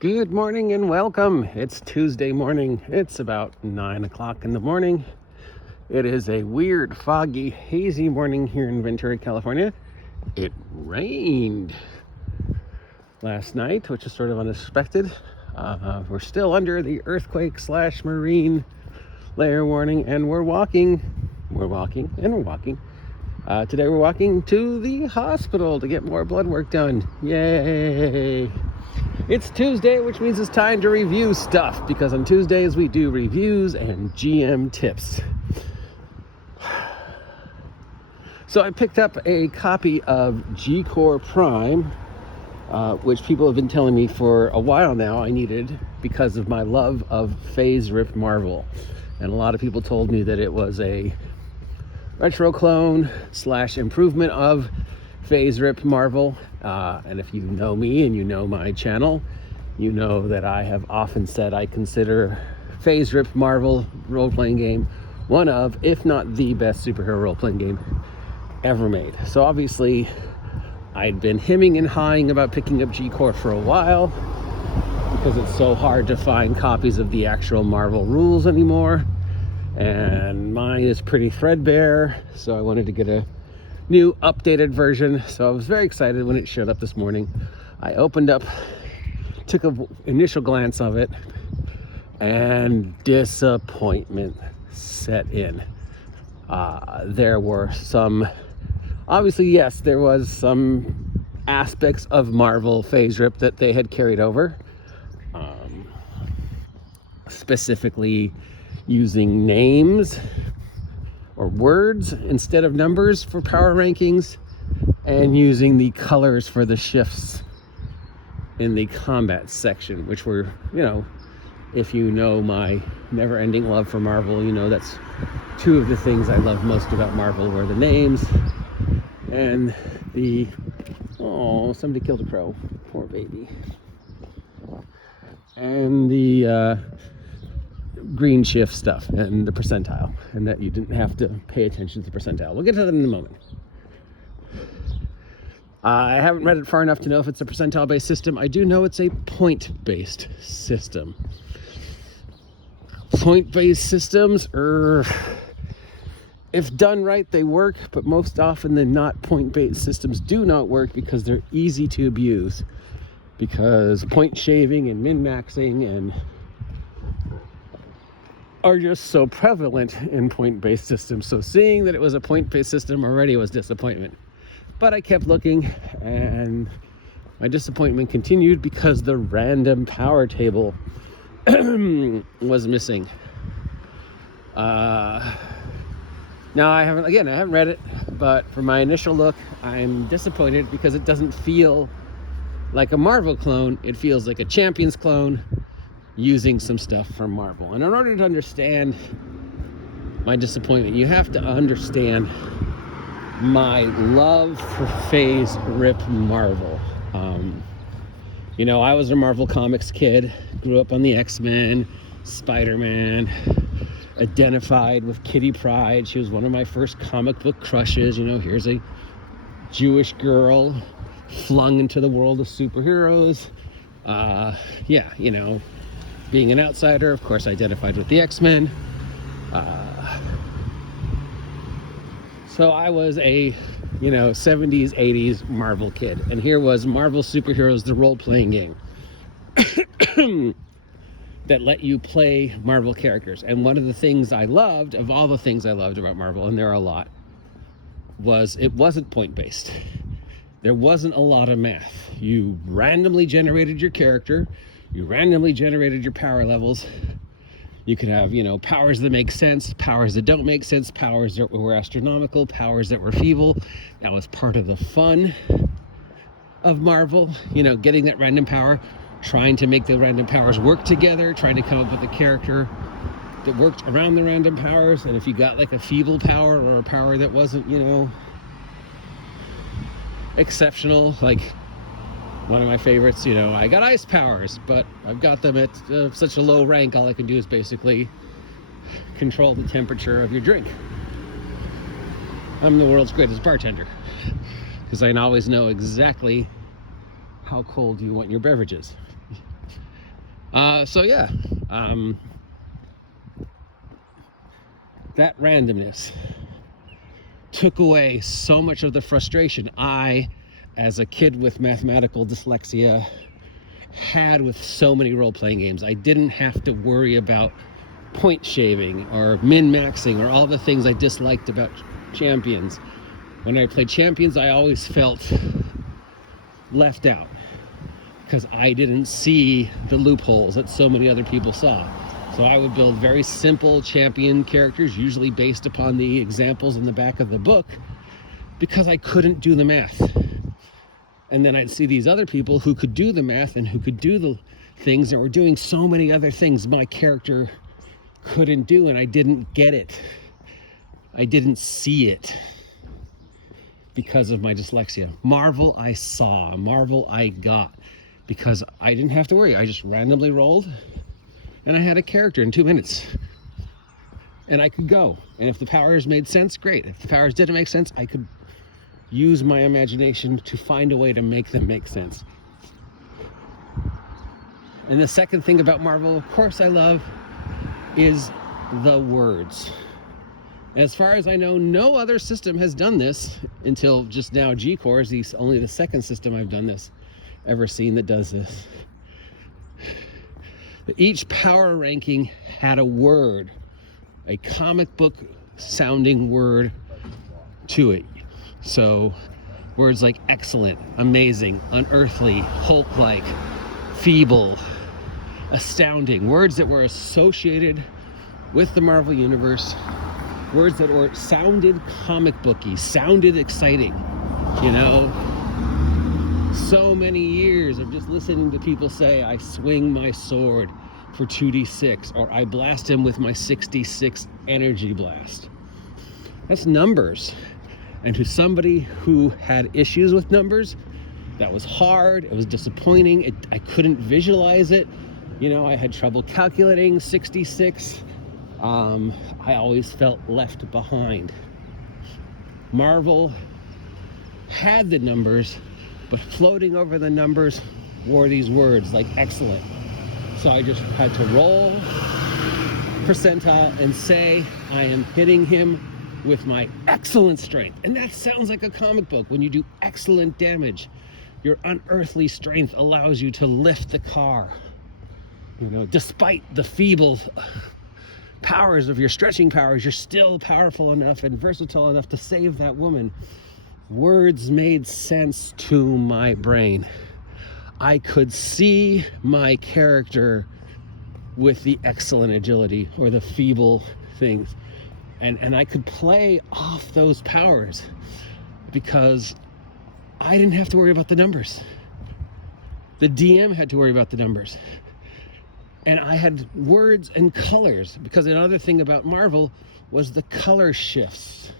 Good morning and welcome. It's Tuesday morning. It's about 9 o'clock in the morning. It is a weird, foggy, hazy morning here in Ventura, California. It rained last night, which is sort of unexpected. We're still under the earthquake/marine layer warning, and we're walking. Today we're walking to the hospital to get more blood work done. Yay! It's Tuesday, which means it's time to review stuff, because on Tuesdays we do reviews and GM tips. So I picked up a copy of G-Core Prime, which people have been telling me for a while now I needed because of my love of FASERIP Marvel. And a lot of people told me that it was a retro clone / improvement of FASERIP Marvel. And if you know me and you know my channel, you know that I have often said I consider FASERIP Marvel role-playing game one of, if not the best superhero role-playing game ever made. So obviously I'd been hemming and hawing about picking up G-Core for a while because it's so hard to find copies of the actual Marvel rules anymore, and mine is pretty threadbare, so I wanted to get a new updated version. So I was very excited when it showed up this morning. I opened up, took an initial glance of it, and disappointment set in. There were some, obviously, yes, there was some aspects of Marvel FASERIP that they had carried over, specifically using names or words instead of numbers for power rankings, and using the colors for the shifts in the combat section, which were, if you know my never-ending love for Marvel, you know that's two of the things I love most about Marvel were the names and the, somebody killed a crow, poor baby, and the green shift stuff and the percentile, and that you didn't have to pay attention to the percentile. We'll get to that in a moment. I haven't read it far enough to know if it's a percentile-based system. I do know it's a point-based system. Point-based systems, if done right, they work, but most often than not, point-based systems do not work because they're easy to abuse, because point shaving and min-maxing and are just so prevalent in point-based systems. So seeing that it was a point-based system already was disappointment. But I kept looking, and my disappointment continued because the random power table was missing. Now I haven't read it, but from my initial look, I'm disappointed because it doesn't feel like a Marvel clone. It feels like a Champions clone using some stuff from Marvel. And in order to understand my disappointment, you have to understand my love for FASERIP Marvel. I was a Marvel Comics kid, grew up on the X-Men, Spider-Man, identified with Kitty Pryde. She was one of my first comic book crushes. Here's a Jewish girl flung into the world of superheroes. Being an outsider, of course, identified with the X-Men. So I was a, 70s, 80s Marvel kid. And here was Marvel Superheroes, the role-playing game that let you play Marvel characters. And one of the things I loved, of all the things I loved about Marvel, and there are a lot, was it wasn't point-based. There wasn't a lot of math. You randomly generated your character. You randomly generated your power levels. You could have, powers that make sense, powers that don't make sense, powers that were astronomical, powers that were feeble. That was part of the fun of Marvel, getting that random power, trying to make the random powers work together, trying to come up with a character that worked around the random powers. And if you got like a feeble power or a power that wasn't, exceptional, like one of my favorites, I got ice powers, but I've got them at such a low rank, all I can do is basically control the temperature of your drink. I'm the world's greatest bartender because I always know exactly how cold you want your beverages. So yeah, that randomness took away so much of the frustration I, as a kid with mathematical dyslexia, had with so many role-playing games. I didn't have to worry about point shaving or min-maxing or all the things I disliked about Champions. When I played Champions, I always felt left out because I didn't see the loopholes that so many other people saw. So I would build very simple champion characters, usually based upon the examples in the back of the book, because I couldn't do the math. And then I'd see these other people who could do the math and who could do the things that were doing so many other things my character couldn't do, and I didn't get it. I didn't see it because of my dyslexia. Marvel I saw, Marvel I got, because I didn't have to worry. I just randomly rolled and I had a character in 2 minutes. And I could go. And if the powers made sense, great. If the powers didn't make sense, I could use my imagination to find a way to make them make sense. And the second thing about Marvel, of course, I love is the words. As far as I know, no other system has done this until just now. G-Core is only the second system I've done this, ever seen that does this. Each power ranking had a word, a comic book sounding word to it. So words like excellent, amazing, unearthly, Hulk-like, feeble, astounding, words that were associated with the Marvel Universe, words that sounded comic booky, sounded exciting, you know. So many years of just listening to people say, I swing my sword for 2d6, or I blast him with my 66 energy blast. That's numbers. And to somebody who had issues with numbers, that was hard, it was disappointing, I couldn't visualize it. You know, I had trouble calculating 66. I always felt left behind. Marvel had the numbers, but floating over the numbers were these words like excellent. So I just had to roll percentile and say I am hitting him with my excellent strength. And that sounds like a comic book. When you do excellent damage, your unearthly strength allows you to lift the car. You know, despite the feeble powers of your stretching powers, you're still powerful enough and versatile enough to save that woman. Words made sense to my brain. I could see my character with the excellent agility or the feeble things. And I could play off those powers because I didn't have to worry about the numbers. The DM had to worry about the numbers. And I had words and colors, because another thing about Marvel was the color shifts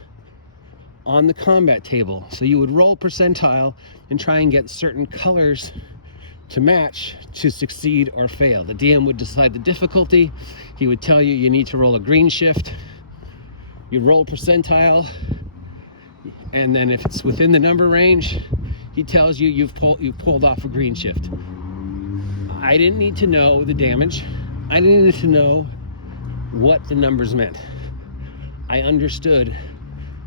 on the combat table. So you would roll percentile and try and get certain colors to match to succeed or fail. The DM would decide the difficulty. He would tell you you need to roll a green shift. You roll percentile, and then if it's within the number range, he tells you you've pulled off a green shift. I didn't need to know the damage. I didn't need to know what the numbers meant. I understood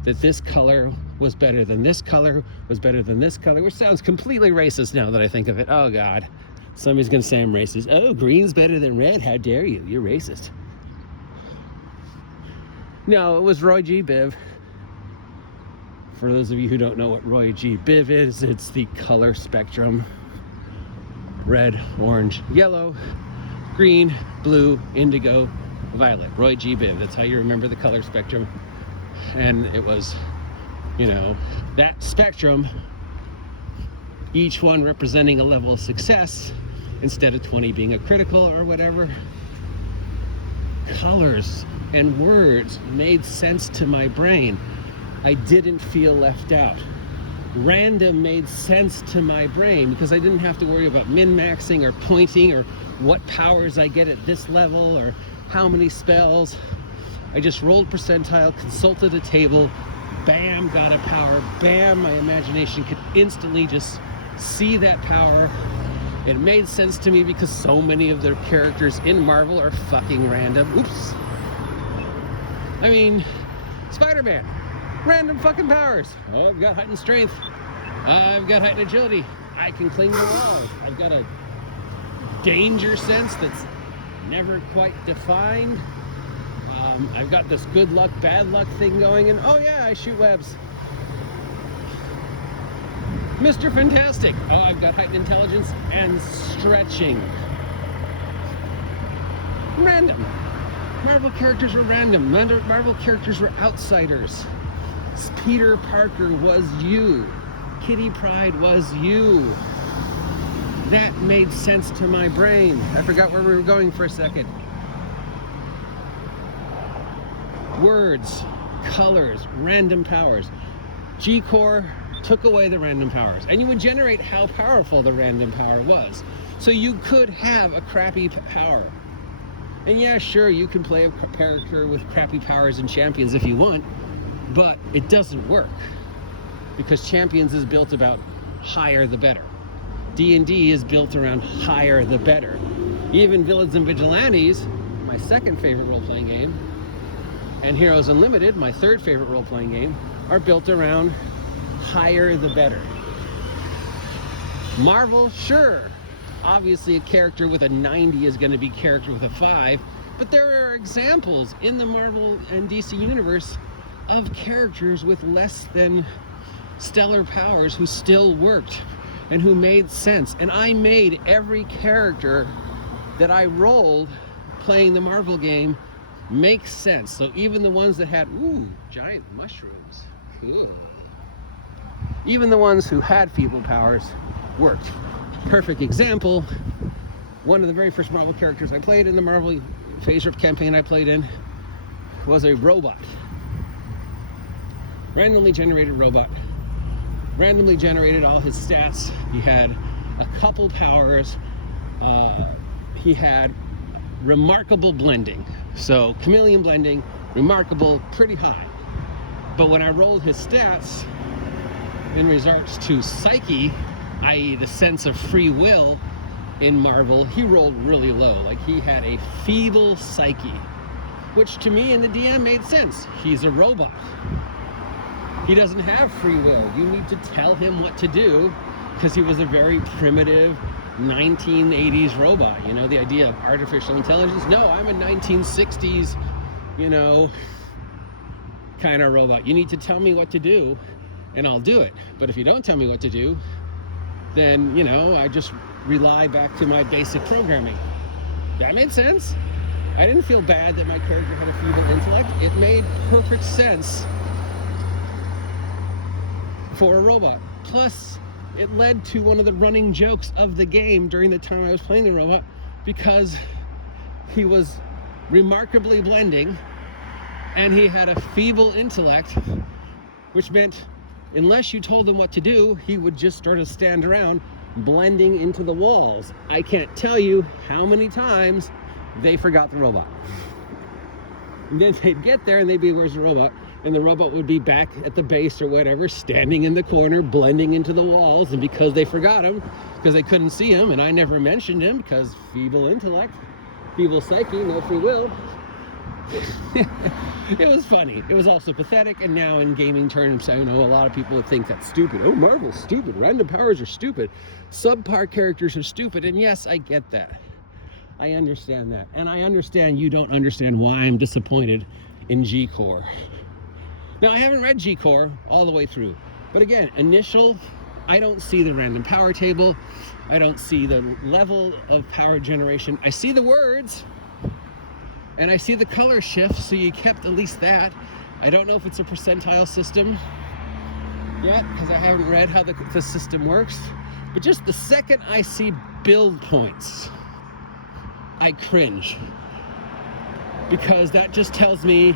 that this color was better than this color, was better than this color, which sounds completely racist now that I think of it. Oh God, somebody's gonna say I'm racist. Oh, green's better than red, how dare you, you're racist. No, it was Roy G. Biv. For those of you who don't know what Roy G. Biv is, it's the color spectrum. Red, orange, yellow, green, blue, indigo, violet. Roy G. Biv, that's how you remember the color spectrum. And it was, you know, that spectrum, each one representing a level of success, instead of 20 being a critical or whatever. Colors and words made sense to my brain. I didn't feel left out. Random made sense to my brain because I didn't have to worry about min-maxing or pointing or what powers I get at this level or how many spells. I just rolled percentile, consulted a table, bam, got a power, bam, my imagination could instantly just see that power It made sense to me because so many of their characters in Marvel are fucking random. Oops. I mean, Spider-Man, random fucking powers. Oh, I've got height and strength. I've got height and agility. I can cling to walls. I've got a danger sense that's never quite defined. I've got this good luck, bad luck thing going, and oh yeah, I shoot webs. Mr. Fantastic. Oh, I've got heightened intelligence and stretching. Random. Marvel characters were random. Marvel characters were outsiders. Peter Parker was you. Kitty Pryde was you. That made sense to my brain. I forgot where we were going for a second. Words, colors, random powers. G-Core took away the random powers, and you would generate how powerful the random power was. So you could have a crappy power. And yeah, sure, you can play a character with crappy powers in Champions if you want, but it doesn't work. Because Champions is built about higher the better. D&D is built around higher the better. Even Villains and Vigilantes, my second favorite role-playing game, and Heroes Unlimited, my third favorite role-playing game, are built around higher the better. Marvel, sure. Obviously a character with a 90 is going to be a character with a 5, but there are examples in the Marvel and DC universe of characters with less than stellar powers who still worked and who made sense. And I made every character that I rolled playing the Marvel game make sense. So even the ones that had, ooh, giant mushrooms, cool. Even the ones who had feeble powers worked. Perfect example, one of the very first Marvel characters I played in the Marvel FASERIP campaign I played in was a robot. Randomly generated robot. Randomly generated all his stats. He had a couple powers. He had remarkable blending. So chameleon blending, remarkable, pretty high. But when I rolled his stats in regards to psyche, i.e. the sense of free will in Marvel, he rolled really low. Like he had a feeble psyche, which to me in the DM made sense. He's a robot. He doesn't have free will. You need to tell him what to do because he was a very primitive 1980s robot. You know, the idea of artificial intelligence. No, I'm a 1960s, you know, kind of robot. You need to tell me what to do and I'll do it. But if you don't tell me what to do, then, you know, I just rely back to my basic programming. That made sense. I didn't feel bad that my character had a feeble intellect. It made perfect sense for a robot. Plus, it led to one of the running jokes of the game during the time I was playing the robot, because he was remarkably blending and he had a feeble intellect, which meant unless you told him what to do, he would just sort of stand around blending into the walls. I can't tell you how many times they forgot the robot. And then they'd get there and they'd be, where's the robot? And the robot would be back at the base or whatever, standing in the corner, blending into the walls. And because they forgot him, because they couldn't see him, and I never mentioned him, because feeble intellect, feeble psyche, no free will. It was funny. It was also pathetic. And now in gaming terms, I know a lot of people would think that's stupid. Oh, Marvel's stupid. Random powers are stupid. Subpar characters are stupid. And yes, I get that. I understand that. And I understand you don't understand why I'm disappointed in G-Core. Now, I haven't read G-Core all the way through. But again, initial, I don't see the random power table. I don't see the level of power generation. I see the words. And I see the color shift, so you kept at least that. I don't know if it's a percentile system yet, because I haven't read how the system works. But just the second I see build points, I cringe. Because that just tells me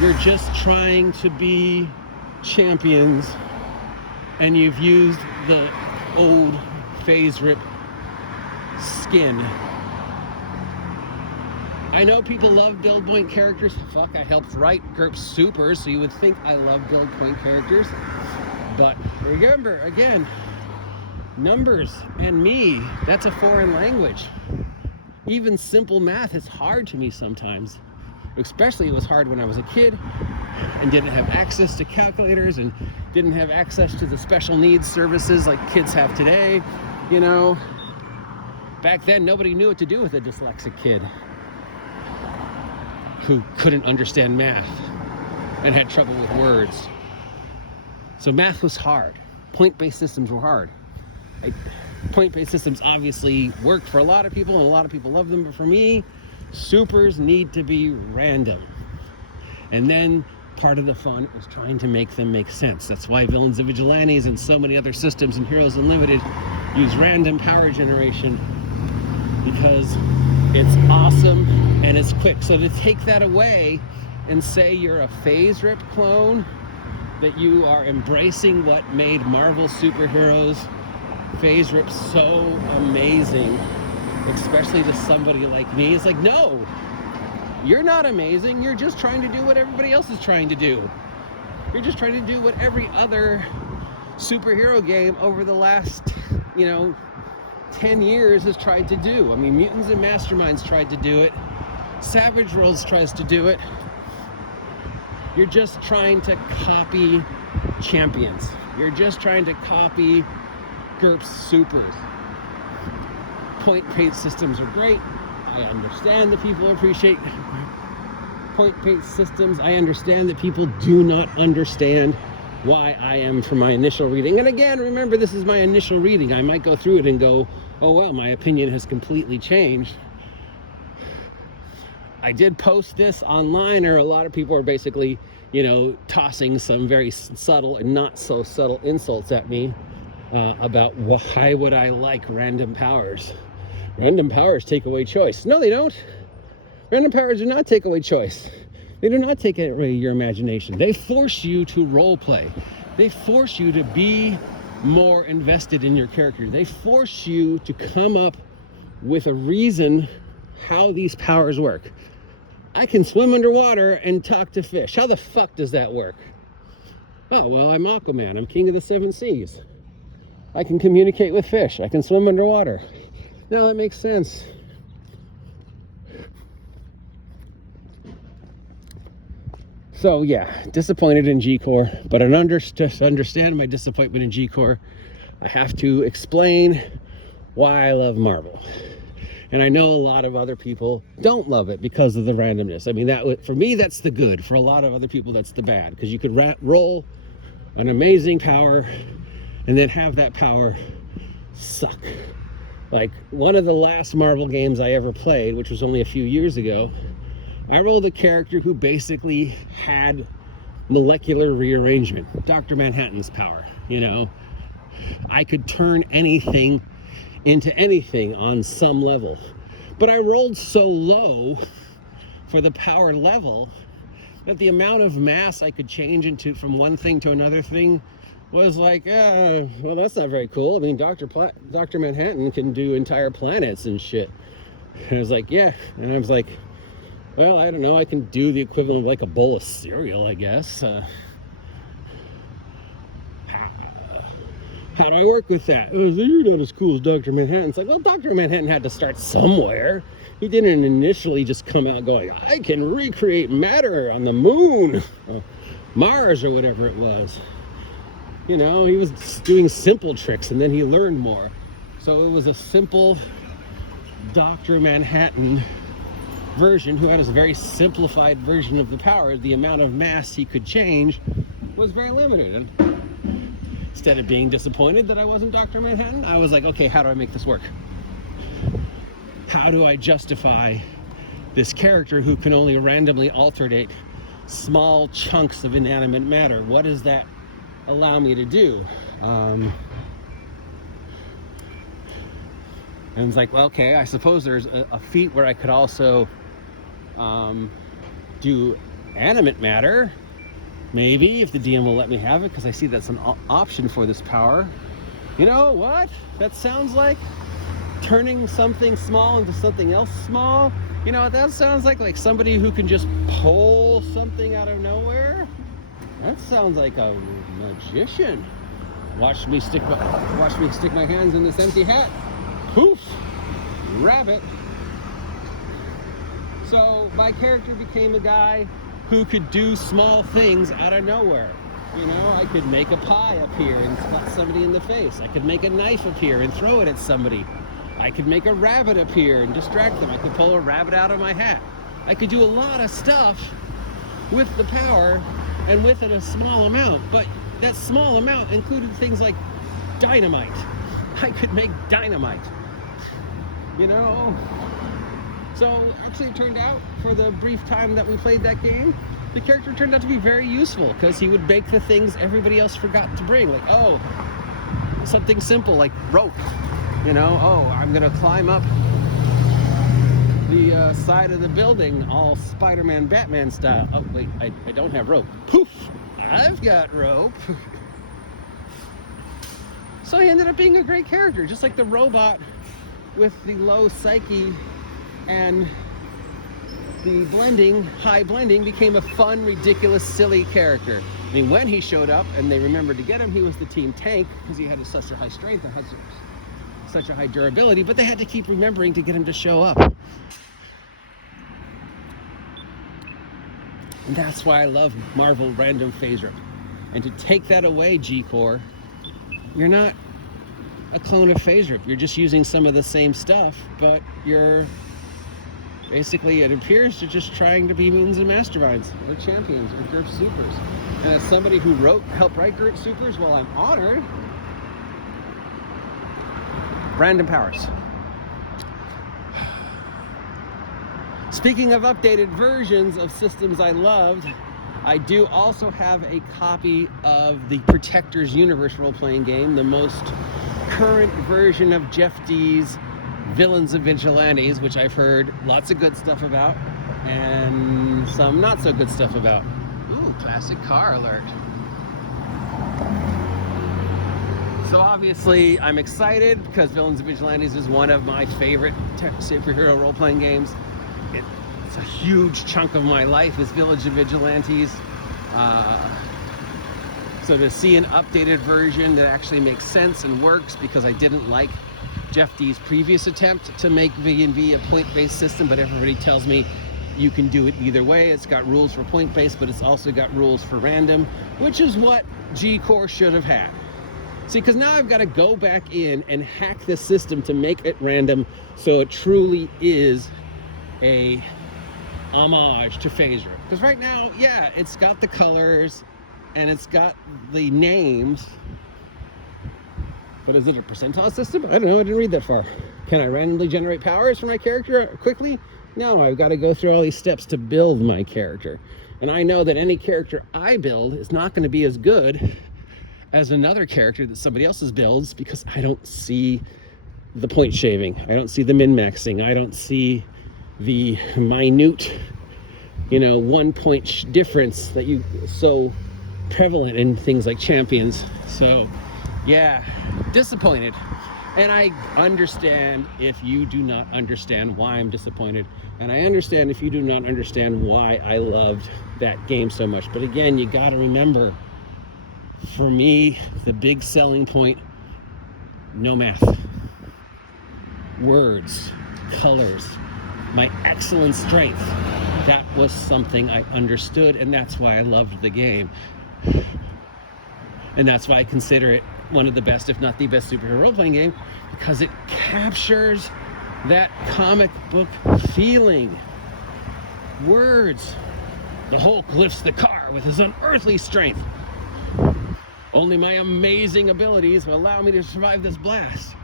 you're just trying to be champions, and you've used the old FASERIP skin. I know people love build point characters. Fuck, I helped write GURPS Supers, so you would think I love build point characters. But remember, again, Numbers and me, that's a foreign language. Even simple math is hard to me sometimes. Especially it was hard when I was a kid and didn't have access to calculators and didn't have access to the special needs services like kids have today. You know, back then nobody knew what to do with a dyslexic kid who couldn't understand math and had trouble with words. So math was hard. Point-based systems were hard. Point-based systems obviously work for a lot of people and a lot of people love them, but for me, supers need to be random. And then part of the fun is trying to make them make sense. That's why Villains and Vigilantes and so many other systems and Heroes Unlimited use random power generation, because it's awesome and it's quick. So to take that away and say you're a FASERIP clone, that you are embracing what made Marvel superheroes FASERIP so amazing, especially to somebody like me, it's like, no, you're not amazing. You're just trying to do what everybody else is trying to do. You're just trying to do what every other superhero game over the last, 10 years has tried to do. I mean, Mutants and Masterminds tried to do it. Savage Worlds tries to do it. You're just trying to copy champions. You're just trying to copy GURPS supers. Point-based systems are great. I understand that people appreciate point-based systems. I understand that people do not understand why I am for my initial reading. And again, remember, this is my initial reading. I might go through it and go, oh well, my opinion has completely changed. I did post this online, or a lot of people are basically, tossing some very subtle and not so subtle insults at me about why would I like random powers. Random powers take away choice. No, they don't. Random powers do not take away choice. They do not take away your imagination. They force you to role play. They force you to be more invested in your character. They force you to come up with a reason how these powers work. I can swim underwater and talk to fish. How the fuck does that work? Oh, well, I'm Aquaman. I'm king of the 7 seas. I can communicate with fish. I can swim underwater. No, that makes sense. So yeah, disappointed in G-Core, but to understand my disappointment in G-Core, I have to explain why I love Marvel. And I know a lot of other people don't love it because of the randomness. I mean, for me, that's the good. For a lot of other people, that's the bad. Because you could roll an amazing power and then have that power suck. Like one of the last Marvel games I ever played, which was only a few years ago, I rolled a character who basically had molecular rearrangement. Dr. Manhattan's power, I could turn anything into anything on some level. But I rolled so low for the power level that the amount of mass I could change into from one thing to another thing was like, well, that's not very cool. I mean, Dr. Manhattan can do entire planets and shit. And I was like, yeah. And I was like, well, I don't know. I can do the equivalent of like a bowl of cereal, I guess. How do I work with that? Oh, you're not as cool as Dr. Manhattan. It's like, well, Dr. Manhattan had to start somewhere. He didn't initially just come out going, I can recreate matter on the moon, or Mars, or whatever it was. He was doing simple tricks, and then he learned more. So it was a simple Dr. Manhattan version who had a very simplified version of the power. The amount of mass he could change was very limited. And instead of being disappointed that I wasn't Dr. Manhattan, I was like, okay, how do I make this work? How do I justify this character who can only randomly alternate small chunks of inanimate matter? What does that allow me to do? And it's like, well, okay, I suppose there's a feat where I could also do animate matter. Maybe, if the DM will let me have it, because I see that's an option for this power. You know what? That sounds like turning something small into something else small. You know what that sounds like somebody who can just pull something out of nowhere. That sounds like a magician. Watch me stick my hands in this empty hat. Poof! Rabbit. So my character became a guy who could do small things out of nowhere. You know, I could make a pie appear and cut somebody in the face. I could make a knife appear and throw it at somebody. I could make a rabbit appear and distract them. I could pull a rabbit out of my hat. I could do a lot of stuff with the power and with it a small amount, but that small amount included things like dynamite. I could make dynamite, you know? So actually it turned out, for the brief time that we played that game, the character turned out to be very useful, because he would make the things everybody else forgot to bring. Like, oh, something simple like rope. You know, oh, I'm gonna climb up the side of the building all Spider-Man, Batman style. Oh, wait, I don't have rope. Poof, I've got rope. So he ended up being a great character, just like the robot with the low psyche and the high blending became a fun, ridiculous, silly character. I mean, when he showed up and they remembered to get him, he was the team tank because he had such a high strength and such a high durability, but they had to keep remembering to get him to show up. And that's why I love Marvel Random FASERIP. And to take that away, G-Core, you're not a clone of FASERIP. You're just using some of the same stuff, but you're basically, it appears, to just trying to be mutants and masterminds, or champions, or GURP supers. And as somebody who helped write GURP supers, well, I'm honored. Random powers. Speaking of updated versions of systems I loved, I do also have a copy of the Protectors Universe role-playing game, the most current version of Jeff D's Villains and Vigilantes, which I've heard lots of good stuff about and some not so good stuff about. Ooh, classic car alert. So obviously I'm excited because Villains and Vigilantes is one of my favorite superhero role-playing games. It's a huge chunk of my life is Villains and Vigilantes. So to see an updated version that actually makes sense and works, because I didn't like Jeff D's previous attempt to make V&V a point-based system, but everybody tells me you can do it either way. It's got rules for point-based, but it's also got rules for random, which is what G-Core should have had. See, because now I've got to go back in and hack the system to make it random, so it truly is a homage to FASERIP. Because right now, yeah, it's got the colors and it's got the names, but is it a percentile system? I don't know, I didn't read that far. Can I randomly generate powers for my character quickly? No, I've got to go through all these steps to build my character. And I know that any character I build is not going to be as good as another character that somebody else's builds, because I don't see the point shaving. I don't see the min-maxing. I don't see the minute, 1 point difference that you so prevalent in things like champions. So yeah, disappointed. And I understand if you do not understand why I'm disappointed. And I understand if you do not understand why I loved that game so much. But again, you got to remember, for me, the big selling point, no math. Words, colors, my excellent strength. That was something I understood, and that's why I loved the game. And that's why I consider it one of the best, if not the best, superhero role-playing game, because it captures that comic book feeling. Words. The Hulk lifts the car with his unearthly strength. Only my amazing abilities will allow me to survive this blast.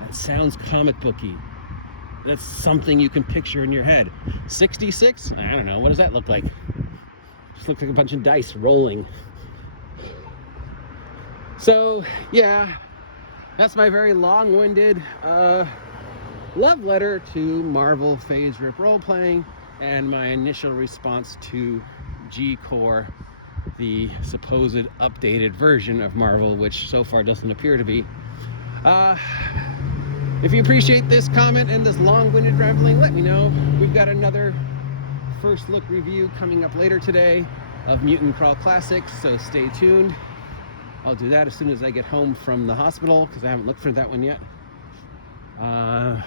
That sounds comic booky. That's something you can picture in your head. 66? I don't know. What does that look like? Just looks like a bunch of dice rolling. So, yeah, that's my very long-winded love letter to Marvel FASERIP role-playing and my initial response to G-Core, the supposed updated version of Marvel, which so far doesn't appear to be. If you appreciate this comment and this long-winded rambling, let me know. We've got another first look review coming up later today of Mutant Crawl Classics, so stay tuned. I'll do that as soon as I get home from the hospital, because I haven't looked for that one yet.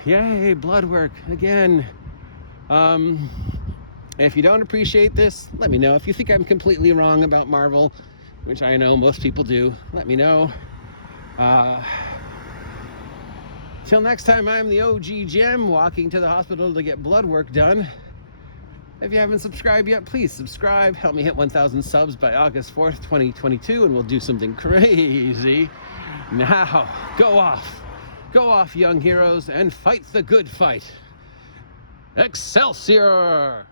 Yay, blood work again. If you don't appreciate this, let me know. If you think I'm completely wrong about Marvel, which I know most people do, let me know. Till next time, I'm the OG Gem, walking to the hospital to get blood work done. If you haven't subscribed yet, please subscribe. Help me hit 1,000 subs by August 4th, 2022, and we'll do something crazy. Now, go off, young heroes, and fight the good fight. Excelsior!